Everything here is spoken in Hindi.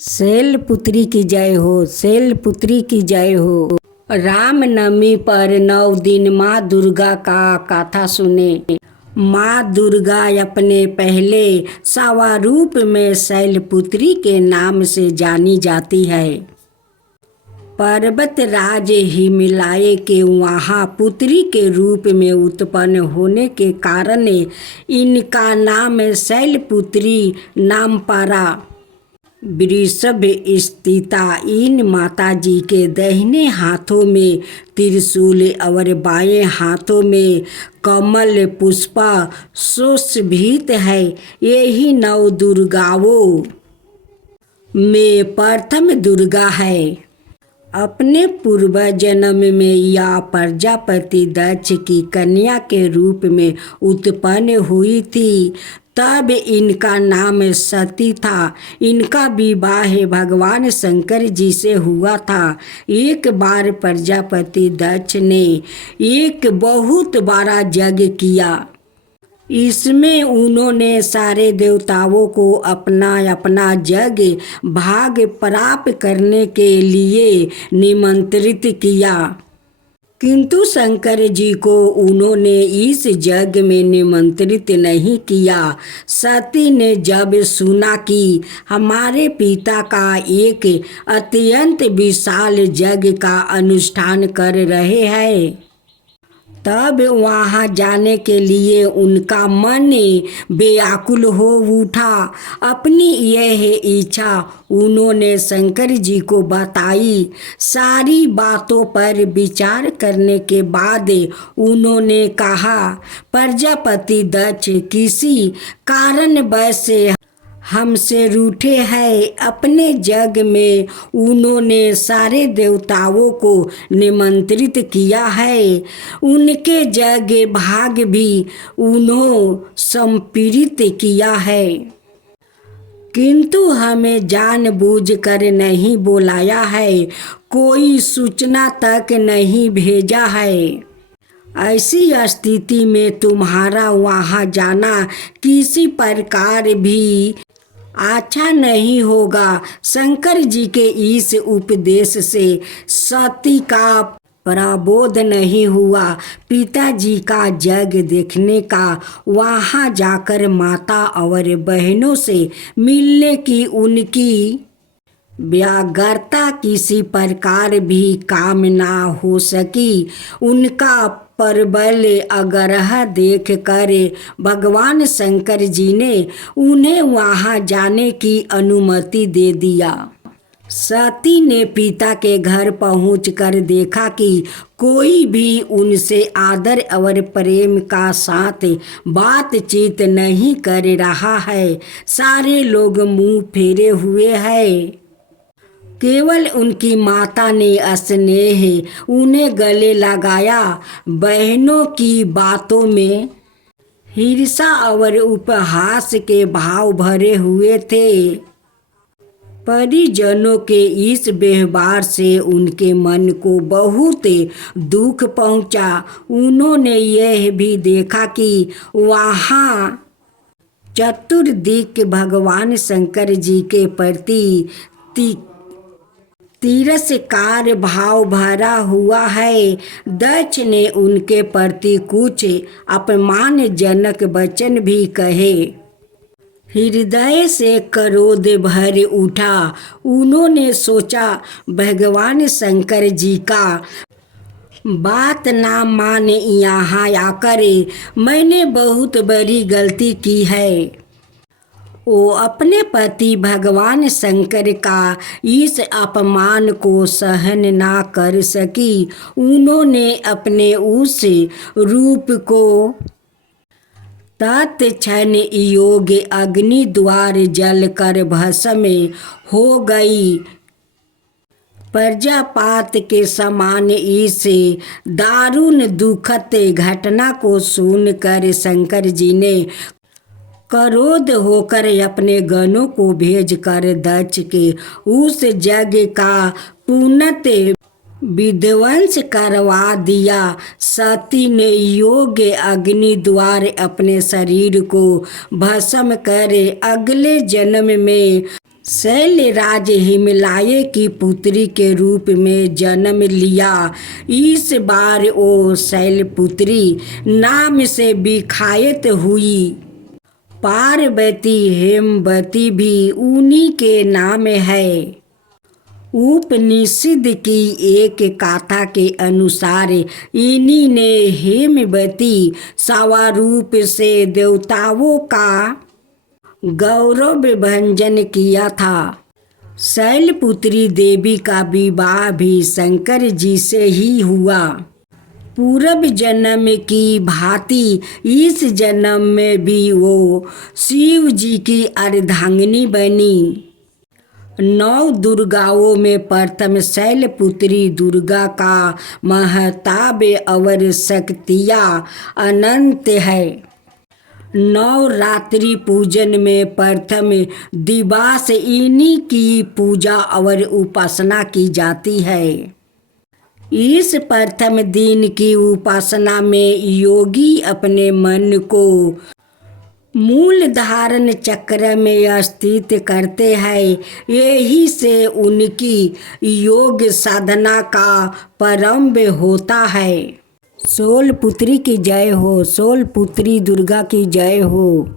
शैलपुत्री की जय हो, शैलपुत्री की जय हो। रामनवमी पर 9 दिन माँ दुर्गा का कथा सुने। माँ दुर्गा अपने पहले स्वरूप में शैलपुत्री के नाम से जानी जाती है। पर्वत राज हिमालय के वहाँ पुत्री के रूप में उत्पन्न होने के कारण इनका नाम शैलपुत्री नाम पड़ा। वृषभ स्थिता इन माताजी के दाहिने हाथों में त्रिशूल और बाएं हाथों में कमल पुष्प सुशोभित है। यही 9 दुर्गाओं में प्रथम दुर्गा है। अपने पूर्व जन्म में यह प्रजापति दक्ष की कन्या के रूप में उत्पन्न हुई थी। तब इनका नाम सती था। इनका विवाह भगवान शंकर जी से हुआ था। एक बार प्रजापति दक्ष ने एक बहुत बड़ा यज्ञ किया। इसमें उन्होंने सारे देवताओं को अपना अपना यज्ञ भाग प्राप्त करने के लिए निमंत्रित किया, किंतु शंकर जी को उन्होंने इस यज्ञ में निमंत्रित नहीं किया। सती ने जब सुना कि हमारे पिता का एक अत्यंत विशाल यज्ञ का अनुष्ठान कर रहे हैं, तब वहाँ जाने के लिए उनका मन व्याकुल हो उठा। अपनी यह इच्छा उन्होंने शंकर जी को बताई। सारी बातों पर विचार करने के बाद उन्होंने कहा, प्रजापति दक्ष किसी कारणवश हमसे रूठे हैं। अपने यज्ञ में उन्होंने सारे देवताओं को निमंत्रित किया है। उनके यज्ञ भाग भी उन्होंने संपीड़ित किया है, किंतु हमें जानबूझकर नहीं बुलाया है, कोई सूचना तक नहीं भेजा है। ऐसी स्थिति में तुम्हारा वहाँ जाना किसी प्रकार भी अच्छा नहीं होगा। शंकर जी के इस उपदेश से सती का प्रबोध नहीं हुआ। पिताजी का यज्ञ देखने का वहाँ जाकर माता और बहनों से मिलने की उनकी व्यग्रता किसी प्रकार भी काम ना हो सकी। उनका प्रबल आग्रह देख कर भगवान शंकर जी ने उन्हें वहाँ जाने की अनुमति दे दिया। सती ने पिता के घर पहुंचकर देखा कि कोई भी उनसे आदर और प्रेम का साथ बातचीत नहीं कर रहा है। सारे लोग मुंह फेरे हुए हैं। केवल उनकी माता ने स्नेह उन्हें गले लगाया। बहनों की बातों में ईर्ष्या और उपहास के भाव भरे हुए थे। परिजनों के इस व्यवहार से उनके मन को बहुत दुख पहुंचा। उन्होंने यह भी देखा कि वहाँ चतुर्दिक भगवान शंकर जी के प्रति तिरस्कार भाव भरा हुआ है। दक्ष ने उनके प्रति कुछ अपमानजनक वचन भी कहे। हृदय से क्रोध भर उठा। उन्होंने सोचा, भगवान शंकर जी का बात ना मान यहाँ आकर मैंने बहुत बड़ी गलती की है। वो अपने पति भगवान शंकर का इस अपमान को सहन ना कर सकी। उन्होंने अपने उस रूप को तत्क्षण योग अग्नि द्वार जलकर भस्म हो गई। प्रजापात के समान इस दारुण दुखद घटना को सुनकर शंकर जी ने क्रोध होकर अपने गणों को भेजकर दक्ष के उस यज्ञ का पूर्णतः विध्वंस करवा दिया। सती ने योग अग्नि द्वारा अपने शरीर को भस्म कर अगले जन्म में शैलराज हिमलाय की पुत्री के रूप में जन्म लिया। इस बार वो शैलपुत्री नाम से विख्यात हुई। पार्वती हेमवती भी उन्हीं के नाम है। उपनिषद की एक गाथा के अनुसार इन्हीं ने हेमवती स्वरूप से देवताओं का गौरव भंजन किया था। शैलपुत्री देवी का विवाह भी शंकर जी से ही हुआ। पूर्व जन्म की भांति इस जन्म में भी वो शिव जी की अर्धांगिनी बनी। 9 दुर्गाओं में प्रथम शैलपुत्री दुर्गा का महताब और शक्तियाँ अनंत है। नवरात्रि पूजन में प्रथम दिवस इन्हीं की पूजा और उपासना की जाती है। इस प्रथम दिन की उपासना में योगी अपने मन को मूल धारण चक्र में स्थित करते हैं। यही से उनकी योग साधना का प्रारंभ होता है। शैलपुत्री की जय हो। शैलपुत्री दुर्गा की जय हो।